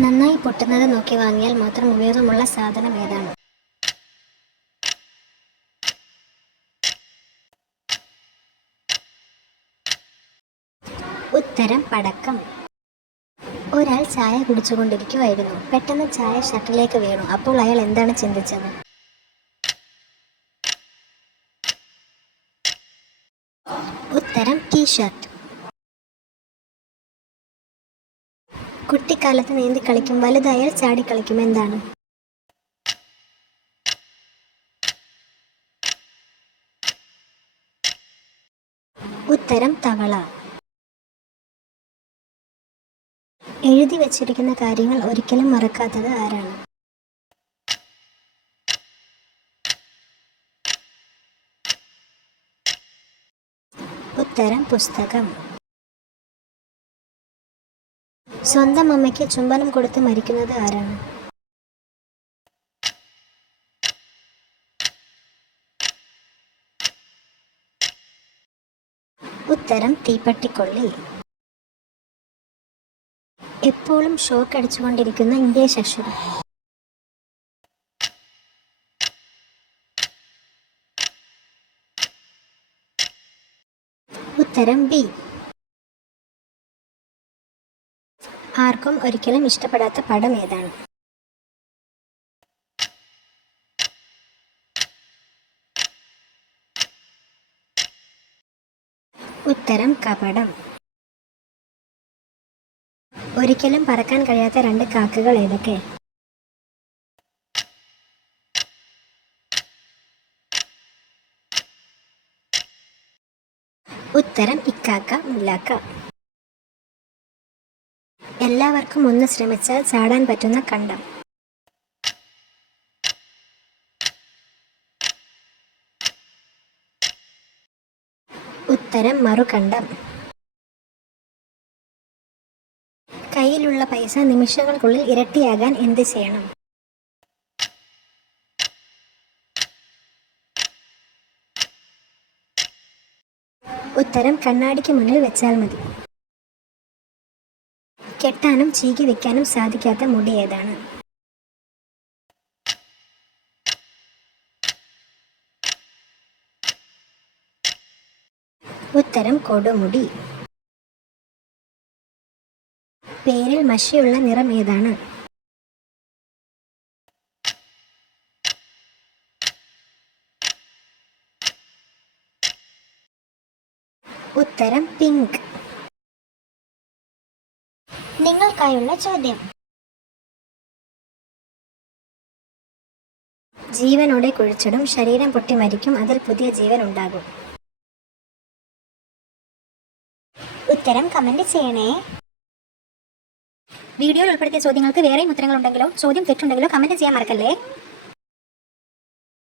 നന്നായി പൊട്ടുന്നത് നോക്കി വാങ്ങിയാൽ മാത്രം ഉപയോഗമുള്ള സാധനം ഏതാണ്? ഉത്തരം പടക്കം. ഒരാൾ ചായ കുടിച്ചുകൊണ്ടിരിക്കുകയായിരുന്നു. പെട്ടെന്ന് ചായ ഷർട്ടിലേക്ക് വീണു. അപ്പോൾ അയാൾ എന്താണ് ചിന്തിച്ചത്? ഉത്തരം ടീ-ഷർട്ട്. കുട്ടിക്കാലത്ത് നീന്തി കളിക്കും, വലുതായാൽ ചാടി കളിക്കും, എന്താണ്? ഉത്തരം തവള. എഴുതി വച്ചിരിക്കുന്ന കാര്യങ്ങൾ ഒരിക്കലും മറക്കാത്തത് ആരാണ്? ഉത്തരം പുസ്തകം. സ്വന്തം അമ്മയ്ക്ക് ചുംബനം കൊടുത്ത് മരിക്കുന്നത് ആരാണ്? ഉത്തരം തീപ്പട്ടിക്കൊള്ളി. എപ്പോഴും ഷോക്ക് അടിച്ചുകൊണ്ടിരിക്കുന്ന ഇംഗ്ലീഷ് അക്ഷരം? ഉത്തരം ബി. ആർക്കും ഒരിക്കലും ഇഷ്ടപ്പെടാത്ത പടം ഏതാണ്? ഉത്തരം കപടം. ഒരിക്കലും പറക്കാൻ കഴിയാത്ത രണ്ട് കാക്കകൾ ഏതൊക്കെ? ഉത്തരം ഇക്കാക്ക, മുല്ലാക്ക. എല്ലാവർക്കും ഒന്ന് ശ്രമിച്ചാൽ ചാടാൻ പറ്റുന്ന കണ്ടം? ഉത്തരം മറുകണ്ടം. കയ്യിലുള്ള പൈസ നിമിഷങ്ങൾക്കുള്ളിൽ ഇരട്ടിയാകാൻ എന്ത് ചെയ്യണം? ഉത്തരം കണ്ണാടിക്ക് മുന്നിൽ വെച്ചാൽ മതി. കെട്ടാനും ചീകി വെക്കാനും സാധിക്കാത്ത മുടി ഏതാണ്? ഉത്തരം കൊടുമുടി. പേരിൽ മഷിയുള്ള നിറം ഏതാണ്? ഉത്തരം പിങ്ക്. നിങ്ങൾക്കായുള്ള ചോദ്യം: ജീവനോടെ കുഴിച്ചിടും, ശരീരം പൊട്ടി മരിക്കും, അതിൽ പുതിയ ജീവൻ ഉണ്ടാകും. ഉത്തരം കമന്റ് ചെയ്യണേ. വീഡിയോയിൽ ഉൾപ്പെടുത്തിയ ചോദ്യങ്ങൾക്ക് വേറെയും ഉത്തരങ്ങളുണ്ടെങ്കിലോ ചോദ്യം തെറ്റുണ്ടെങ്കിലോ കമന്റ് ചെയ്യാൻ മറക്കല്ലേ.